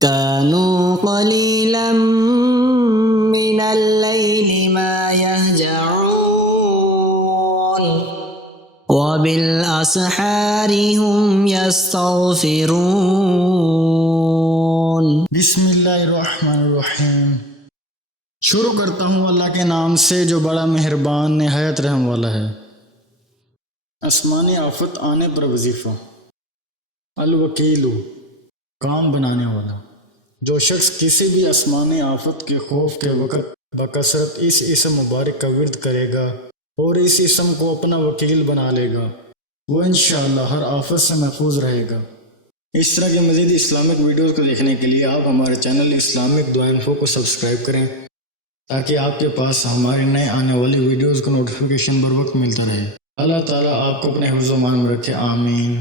كانوا قليلا من الليل ما يهجعون وبالأسحار هم يستغفرون. بسم اللہ الرحمن الرحیم۔ شروع کرتا ہوں اللہ کے نام سے جو بڑا مہربان نہایت رحم والا ہے۔ آسمانی آفت آنے پر وظیفہ۔ الوکیل، کام بنانے والا۔ جو شخص کسی بھی آسمانی آفت کے خوف کے وقت بکثرت اس اسم مبارک کا ورد کرے گا اور اس اسم کو اپنا وکیل بنا لے گا، وہ انشاءاللہ ہر آفت سے محفوظ رہے گا۔ اس طرح کے مزید اسلامک ویڈیوز کو دیکھنے کے لیے آپ ہمارے چینل اسلامک دعا انفو کو سبسکرائب کریں تاکہ آپ کے پاس ہمارے نئے آنے والی ویڈیوز کا نوٹیفیکیشن بر وقت ملتا رہے۔ اللہ تعالیٰ آپ کو اپنے حفظ و امان میں رکھے، آمین۔